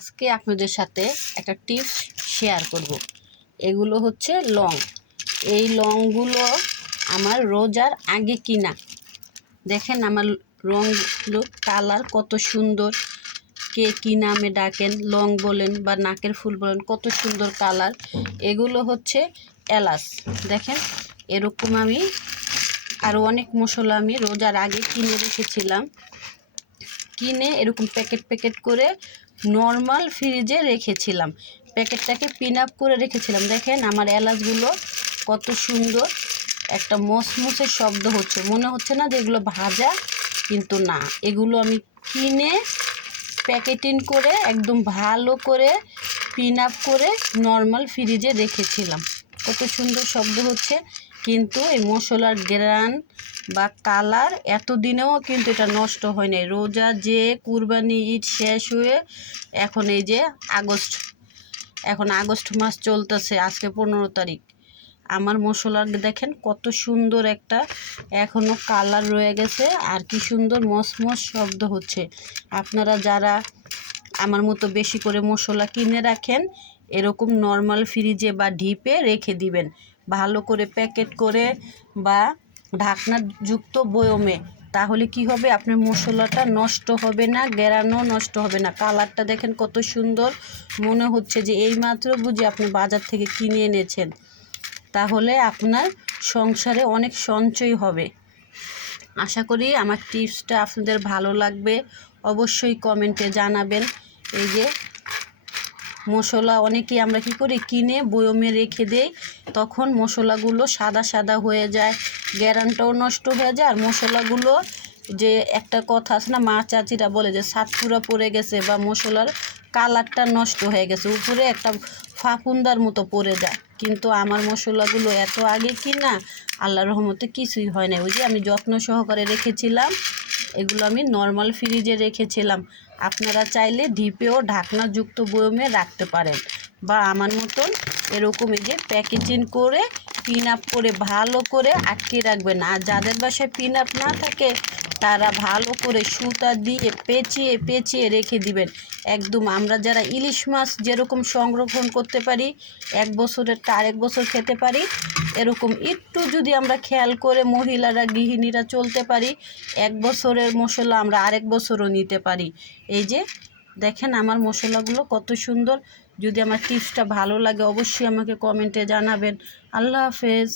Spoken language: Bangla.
আজকে আপনাদের সাথে একটা টিপস শেয়ার করব। এগুলো হচ্ছে লং। এই লংগুলো আমার রোজার আগে কিনা। দেখেন আমার রংগুলো কালার কত সুন্দর। কে কী নামে ডাকেন, লং বলেন বা নাকের ফুল বলেন, কত সুন্দর কালার। এগুলো হচ্ছে এলাচ। দেখেন এরকম আমি আরও অনেক মশলা আমি রোজার আগে কিনে রেখেছিলাম। কিনে এরকম প্যাকেট প্যাকেট করে নর্মাল ফ্রিজে রেখেছিলাম। প্যাকেটটাকে পিন আপ করে রেখেছিলাম। দেখেন আমার এলাচগুলো কত সুন্দর একটা মসমসের শব্দ হচ্ছে, মনে হচ্ছে না যে এগুলো ভাজা, কিন্তু না, এগুলো আমি কিনে প্যাকেটিং করে একদম ভালো করে পিন আপ করে নর্মাল ফ্রিজে রেখেছিলাম। কত সুন্দর শব্দ হচ্ছে, কিন্তু এই মশলার গ্রান বা কালার এতদিনেও কিন্তু এটা নষ্ট হয় নাই। রোজা যে কুরবানি ঈদ শেষ হয়ে এখন এই যে আগস্ট মাস চলতেছে, আজকে 15 তারিখ। আমার মশলার দেখেন কত সুন্দর একটা এখনও কালার রয়ে গেছে, আর কি সুন্দর মসমস শব্দ হচ্ছে। আপনারা যারা আমার মতো বেশি করে মশলা কিনে রাখেন, এরকম নর্মাল ফ্রিজে বা ডিপে রেখে দিবেন, ভালো করে প্যাকেট করে বা ঢাকনাযুক্ত বয়মে। তাহলে কি হবে, আপনার মশলাটা নষ্ট হবে না, গ্যারানও নষ্ট হবে না। কালারটা দেখেন কত সুন্দর, মনে হচ্ছে যে এইমাত্র বুঝি আপনি বাজার থেকে কিনে এনেছেন। তাহলে আপনার সংসারে অনেক সঞ্চয় হবে। আশা করি আমার টিপসটা আপনাদের ভালো লাগবে, অবশ্যই কমেন্টে জানাবেন। এই যে মশলা অনেকেই আমরা কি করি, কিনে বয়মে রেখে দেই, তখন মশলাগুলো সাদা সাদা হয়ে যায়, গ্যারানটাও নষ্ট হয়ে যায়। আর মশলাগুলো যে একটা কথা আছে না, মা চাচিরা বলে যে সাতপুরা পড়ে গেছে বা মশলার কালারটা নষ্ট হয়ে গেছে, উপরে একটা ফাফুন্দার মতো পড়ে যায়। কিন্তু আমার মশলাগুলো এত আগে কিনা, আল্লাহর রহমতে কিছুই হয় না। ওই যে আমি যত্ন সহকারে রেখেছিলাম, এগুলো আমি নর্মাল ফ্রিজে রেখেছিলাম। আপনারা চাইলে ডিপেও ঢাকনাযুক্ত বয়মে রাখতে পারেন, বা আমার মতন এরকম এই যে প্যাকেজিং করে পিন আপ করে ভালো করে আটকে রাখবেন। আর যাদের বাসায় পিন আপ না থাকে, তারা ভালো করে সুতা দিয়ে পেঁচিয়ে পেঁচিয়ে রেখে দিবেন। একদম আমরা যারা ইলিশ মাছ যেরকম সংরক্ষণ করতে পারি, 1 বছরেরটা আরেক বছর খেতে পারি, এরকম একটু যদি আমরা খেয়াল করে মহিলারা গৃহিণীরা চলতে পারি, 1 বছরের মশলা আমরা আরেক বছরও নিতে পারি। এই যে দেখেন আমার মশলাগুলো কত সুন্দর। যদি আমার টিপসটা ভালো লাগে, অবশ্যই আমাকে কমেন্টে জানাবেন। আল্লাহ হাফেজ।